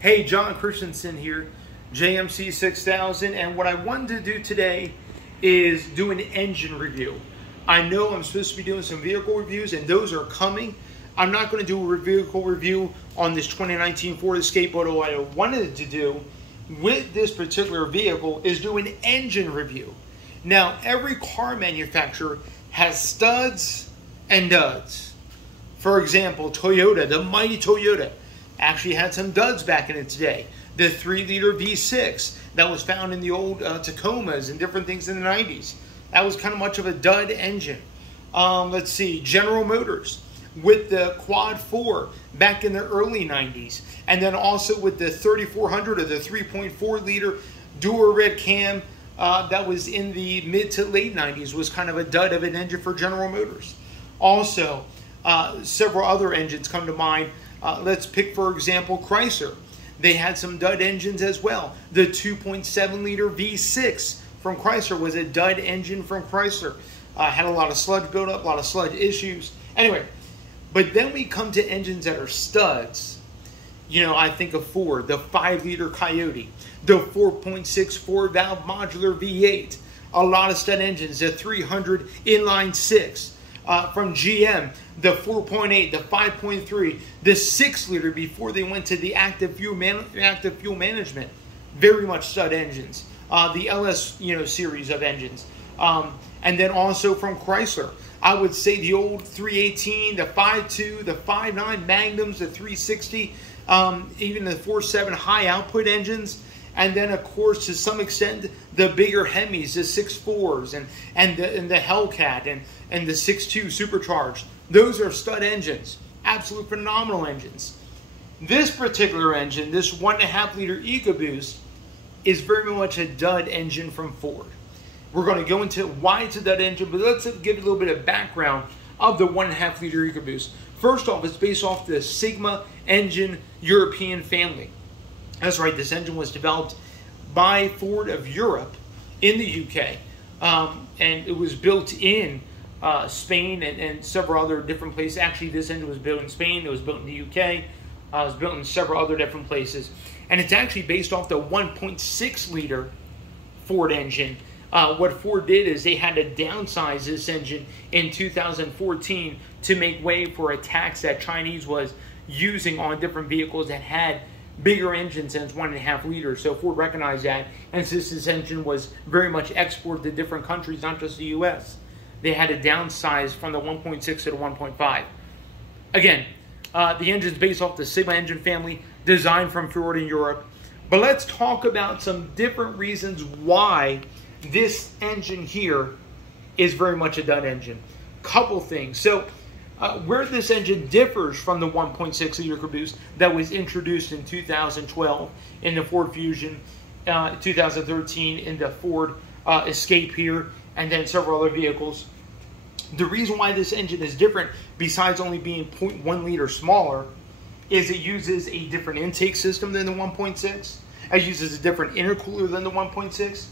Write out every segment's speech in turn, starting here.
Hey, John Christensen here, JMC 6000, and what I wanted to do today is do an engine review. I know I'm supposed to be doing some vehicle reviews, and those are coming. I'm not going to do a vehicle review on this 2019 Ford Escape, but what I wanted to do with this particular vehicle is do an engine review. Now, every car manufacturer has studs and duds. For example, Toyota, the mighty Toyota, actually had some duds back in its day. The 3-liter V6 that was found in the old Tacomas and different things in the 90s. That was kind of much of a dud engine. Let's see, General Motors with the Quad 4 back in the early 90s. And then also with the 3400 or the 3.4-liter Dura Red Cam that was in the mid to late 90s was kind of a dud of an engine for General Motors. Also, several other engines come to mind. Let's pick, for example, Chrysler. They had some dud engines as well. The 2.7-liter V6 from Chrysler was a dud engine from Chrysler. Had a lot of sludge buildup, a lot of sludge issues. Anyway, but then we come to engines that are studs. You know, I think of Ford, the 5-liter Coyote, the 4.6 4-valve modular V8. A lot of stud engines, the 300 inline 6. From GM, the 4.8, the 5.3, the 6-liter before they went to the active fuel management. Very much stud engines. The LS series of engines. And then also from Chrysler, I would say the old 318, the 5.2, the 5.9 Magnums, the 360, even the 4.7 high output engines. And then, of course, to some extent, the bigger Hemis, the 6.4s and the Hellcat and the 6.2 supercharged. Those are stud engines, absolute phenomenal engines. This particular engine, this 1.5-liter EcoBoost, is very much a dud engine from Ford. We're going to go into why it's a dud engine, but let's give a little bit of background of the 1.5-liter EcoBoost. First off, it's based off the Sigma engine European family. That's right, this engine was developed by Ford of Europe in the UK, and it was built in Spain and several other different places. Actually, this engine was built in Spain, it was built in the UK, it was built in several other different places. And it's actually based off the 1.6-liter Ford engine. What Ford did is they had to downsize this engine in 2014 to make way for a tax that Chinese was using on different vehicles that had bigger engines than 1.5 liters. So Ford recognized that, and since this engine was very much exported to different countries, not just the US, they had to downsize from the 1.6 to the 1.5. Again, the engine's based off the Sigma engine family, designed from Ford in Europe. But let's talk about some different reasons why this engine here is very much a dud engine. Couple things. So, where this engine differs from the 1.6-liter EcoBoost that was introduced in 2012 in the Ford Fusion, 2013 in the Ford Escape here, and then several other vehicles. The reason why this engine is different, besides only being 0.1 liter smaller, is it uses a different intake system than the 1.6. It uses a different intercooler than the 1.6.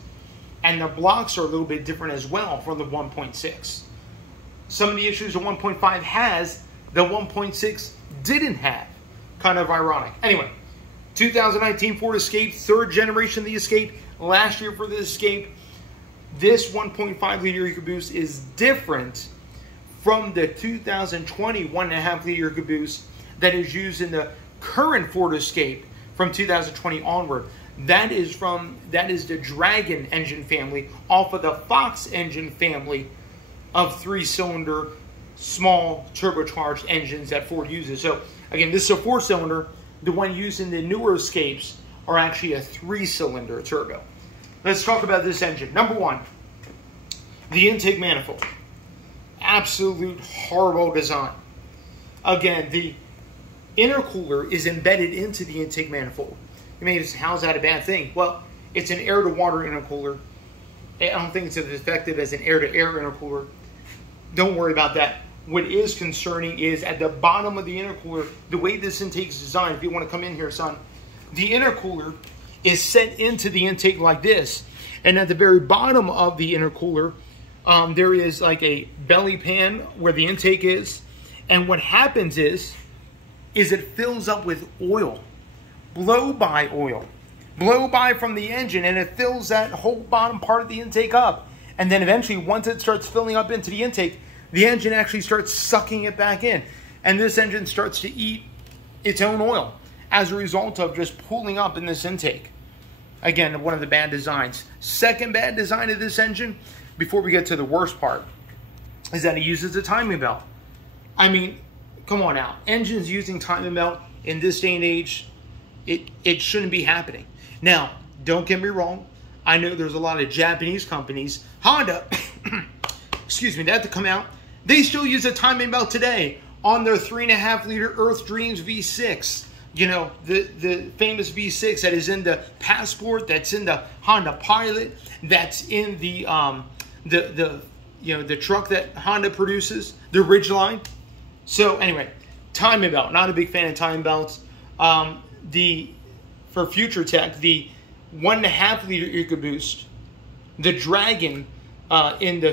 And the blocks are a little bit different as well from the 1.6. Some of the issues the 1.5 has, the 1.6 didn't have. Kind of ironic. Anyway, 2019 Ford Escape, third generation of the Escape. Last year for the Escape. This 1.5-liter EcoBoost is different from the 2020 1.5-liter EcoBoost that is used in the current Ford Escape from 2020 onward. That is the Dragon engine family off of the Fox engine family of 3-cylinder, small turbocharged engines that Ford uses. So again, this is a 4-cylinder. The one used in the newer Escapes are actually a 3-cylinder turbo. Let's talk about this engine. Number one, the intake manifold. Absolute horrible design. Again, the intercooler is embedded into the intake manifold. I mean, how's that a bad thing? Well, it's an air-to-water intercooler. I don't think it's as effective as an air-to-air intercooler. Don't worry about that. What is concerning is at the bottom of the intercooler, the way this intake is designed, if you want to come in here, son, the intercooler is set into the intake like this. And at the very bottom of the intercooler, there is like a belly pan where the intake is. And what happens is it fills up with oil. blow-by oil. Blow-by from the engine, and it fills that whole bottom part of the intake up. And then eventually, once it starts filling up into the intake, the engine actually starts sucking it back in. And this engine starts to eat its own oil as a result of just pooling up in this intake. Again, one of the bad designs. Second bad design of this engine, before we get to the worst part, is that it uses a timing belt. I mean, come on now. Engines using timing belt in this day and age, it shouldn't be happening. Now, don't get me wrong. I know there's a lot of Japanese companies, Honda, excuse me, they have to come out. They still use a timing belt today on their 3.5 liter Earth Dreams V6. You know, the famous V6 that is in the Passport, that's in the Honda Pilot, that's in the truck that Honda produces, the Ridgeline. So anyway, timing belt. Not a big fan of timing belts. For future tech, the 1.5 liter EcoBoost, the Dragon in the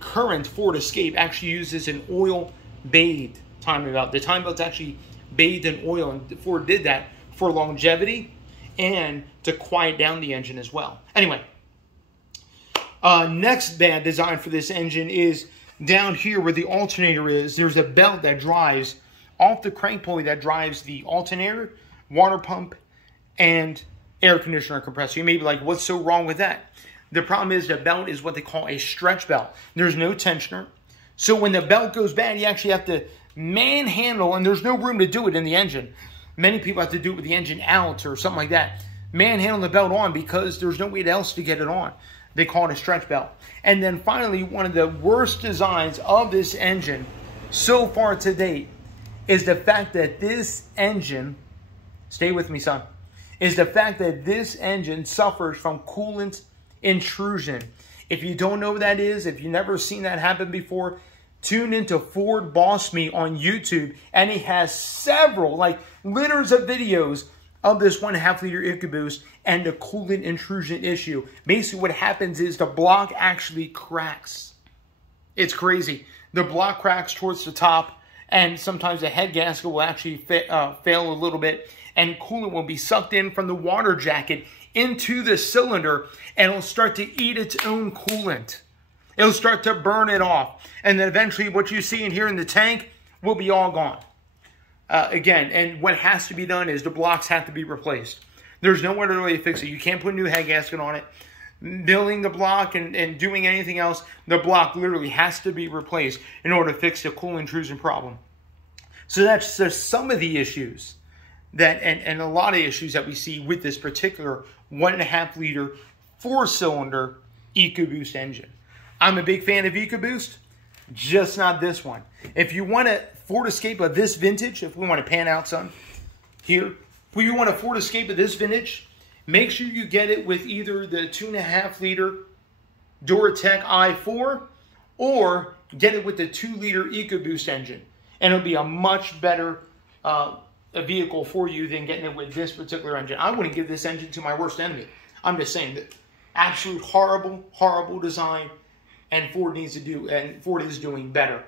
current Ford Escape actually uses an oil-bathed timing belt. The timing belt's actually bathed in oil, and Ford did that for longevity and to quiet down the engine as well. Anyway, next bad design for this engine is down here where the alternator is. There's a belt that drives off the crank pulley that drives the alternator, water pump, and air conditioner compressor. You may be like, what's so wrong with that? The problem is the belt is what they call a stretch belt. There's no tensioner. So when the belt goes bad, you actually have to manhandle, and there's no room to do it in the engine. Many people have to do it with the engine out or something like that. Manhandle the belt on because there's no way else to get it on. They call it a stretch belt. And then finally, one of the worst designs of this engine so far to date is the fact that this engine, stay with me, son, is the fact that this engine suffers from coolant intrusion. If you don't know what that is, if you've never seen that happen before, tune into Ford Boss Me on YouTube, and he has several, like litters of videos of this 1.5 liter EcoBoost and the coolant intrusion issue. Basically what happens is the block actually cracks. It's crazy. The block cracks towards the top, and sometimes the head gasket will actually fail a little bit, and coolant will be sucked in from the water jacket into the cylinder, and it'll start to eat its own coolant. It'll start to burn it off, and then eventually what you see in here in the tank will be all gone. Again, and what has to be done is the blocks have to be replaced. There's no other way to fix it. You can't put a new head gasket on it. Building the block and doing anything else, the block literally has to be replaced in order to fix the coolant intrusion problem. So that's just some of the issues that, and a lot of issues that we see with this particular 1.5 liter 4-cylinder EcoBoost engine. I'm a big fan of EcoBoost, just not this one. If you want a Ford Escape of this vintage, if we want to pan out some here, if you want a Ford Escape of this vintage, make sure you get it with either the 2.5 liter Duratec i4 or get it with the 2 liter EcoBoost engine. And it'll be a much better a vehicle for you than getting it with this particular engine. I wouldn't give this engine to my worst enemy. I'm just saying that absolute horrible, horrible design, and Ford needs to do, and Ford is doing better.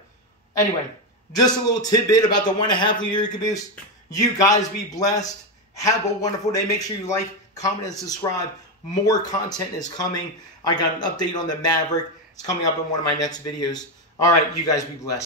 Anyway, just a little tidbit about the 1.5 liter EcoBoost. You guys be blessed. Have a wonderful day. Make sure you like, comment, and subscribe. More content is coming. I got an update on the Maverick. It's coming up in one of my next videos. All right, you guys be blessed.